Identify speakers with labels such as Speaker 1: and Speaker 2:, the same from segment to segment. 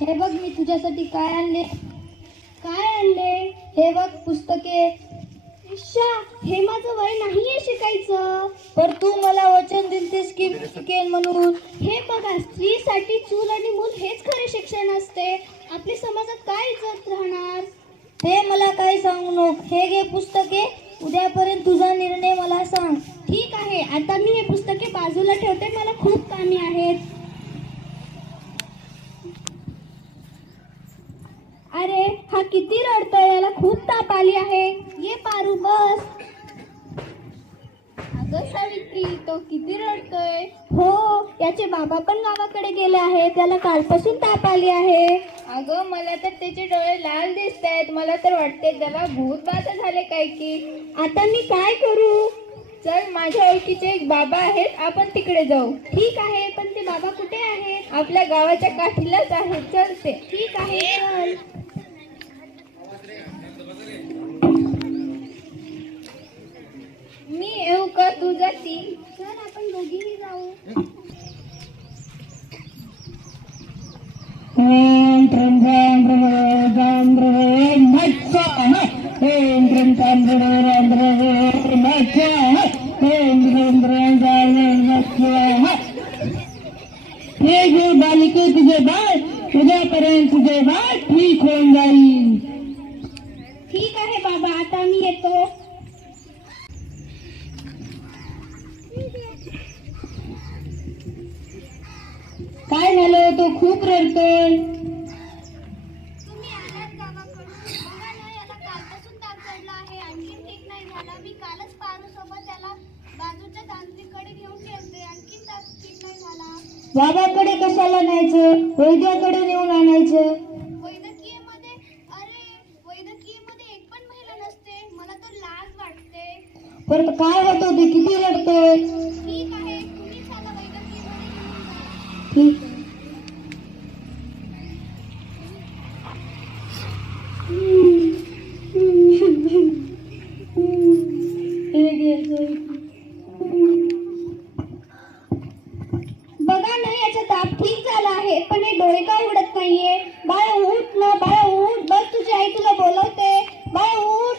Speaker 1: हे बघ मी तुझ्यासाठी काय आणले? काय आणले? हे बघ पुस्तके. ईशा हे माझं वय नाहीये शिकायचं. पर तू मला वचन दिलतेस की मी शिकेन म्हणून? हे बघा स्त्रीसाठी चूल आणि मूल हेच खरे शिक्षण असते. आपल्या समाजात काय इज्जत राहणार? हे मला काय सांगू नको. हे घे पुस्तके. उद्यापर्यंत तुझा निर्णय मला सांग. ठीक आहे आता मी हे पुस्तके बाजूला ठेवते. मला खूप कामी आहेत अरे हा किती रडतोय याला खूप ताप आली आहे. ये पारू बस. अगं सावित्री तो किती रडतोय. हो याचे बाबा पण गावाकडे गेले आहे त्याला कालपासून ताप आली आहे.
Speaker 2: अगं मला तर त्याचे डोळे लाल दिसत आहेत मला तर वाटते त्याला भूत बाधा झाले काय की.
Speaker 1: आता मी काय करू?
Speaker 2: चल माझ्या ओळखीचे एक बाबा आहेत आपण तिकडे जाऊ.
Speaker 1: ठीक आहे पण ते बाबा कुठे आहेत?
Speaker 2: आपल्या गावाच्या काठीलाच आहेत. चल ते.
Speaker 1: ठीक आहे चल.
Speaker 2: मी येऊ का तू जाती
Speaker 1: चल आपण दोघीही जाऊ.
Speaker 3: ओम त्र्यं त्र्यं त्र्यं त्र्यं मत्स्याः ओम त्र्यं त्र्यं त्र्यं त्र्यं मत्स्याः ओम त्र्यं त्र्यं त्र्यं मत्स्याः हे जे बालिके तुझे बाळ उद्यापर्यंत तुझे बाळ ठीक होऊन जाईल।
Speaker 1: ठीक आहे बाबा आता मी ठीक नाही झाला.
Speaker 3: बाबाकडे कशाला न्यायचं? वैद्याकडे नेऊन आणायचं?
Speaker 1: पण महिला नसते. मला तर लाज वाटते.
Speaker 3: परत काय होतं? ते किती रडतोय?
Speaker 1: ठीक. ना ठीक झाला आहे. पण हे डोळे का उडत नाहीये? बाळा उठ ना बाळा उठ. बघ तुझी आई तुला बोलवते. बाळा उठ.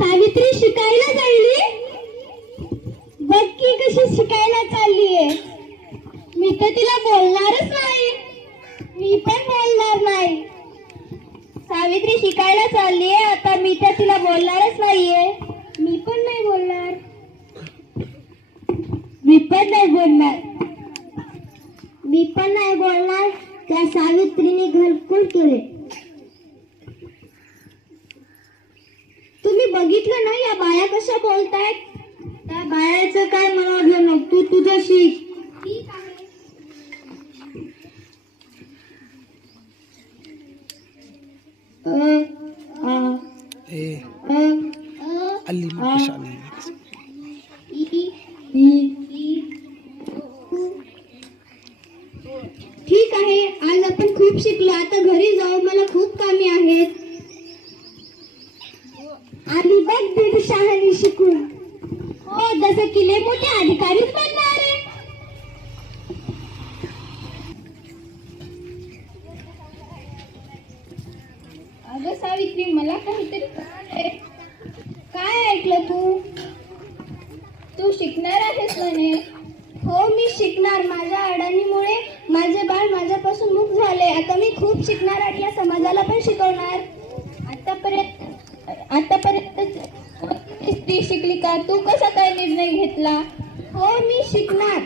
Speaker 1: सावित्री शिकायला चालली? बघ की कशी शिकायला चाललीये. मी तर तिला बोलणारच नाही. मी पण बोलणार नाही. सावित्री शिकायला चालली आहे आता मी तर तिला बोलणारच नाहीये. मी पण नाही बोलणार. मी पण नाही बोलणार. मी पण नाही बोलणार. त्या सावित्रीने घरकुल केले. बघितलं ना या बाया कशा बोलतायत?
Speaker 3: त्या बायाचं काय मला घेऊ नको तू तुझं शिक.
Speaker 1: ठीक आहे
Speaker 3: अ
Speaker 4: ए
Speaker 3: अ
Speaker 1: अ आणि बघ शहाणी शिकून. हो जसं की लय मोठे अधिकारीच बनणार आहे.
Speaker 2: अगं सावित्री मला काहीतरी
Speaker 1: काय ऐकलं तू?
Speaker 2: तू शिकणार आहेस म्हणे.
Speaker 1: हो मी शिकणार. माझ्या अडचणीमुळे माझे बाळ माझ्यापासून मुक्त झाले. आता मी खूप शिकणार आणि या समाजाला पण शिकवणार.
Speaker 2: आतापर्यंत ती शिकली का? तू कसा काय निर्णय घेतला?
Speaker 1: हो मी शिकणार.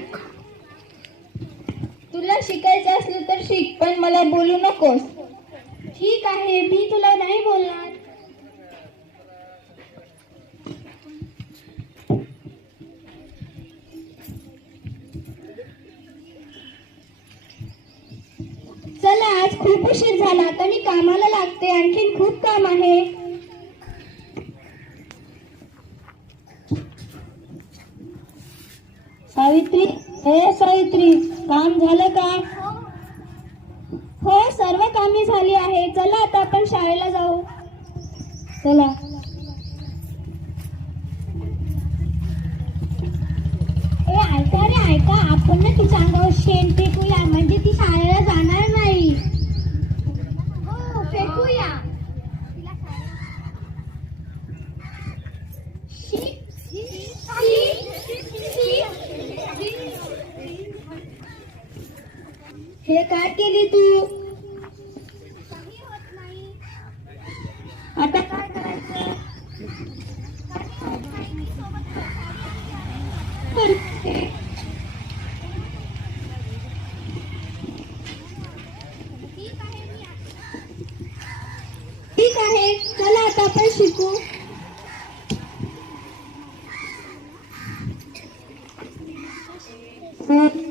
Speaker 2: तुला शिकायचं असलं तर शिक पण मला बोलू नकोस.
Speaker 1: ठीक आहे मी तुला नाही बोलणार. चला आज खूप उशीर झाला. तर मी कामाला लागते. आणखीन खूप काम आहे.
Speaker 5: हे सावित्री काम झालं का?
Speaker 1: हो सर्व कामे झाली आहे. चला आता आपण शाळेला जाऊ.
Speaker 5: चला.
Speaker 1: हे काय केली तू। आता काय करायचं ठीक आहे चला आता आपण शिकू. आ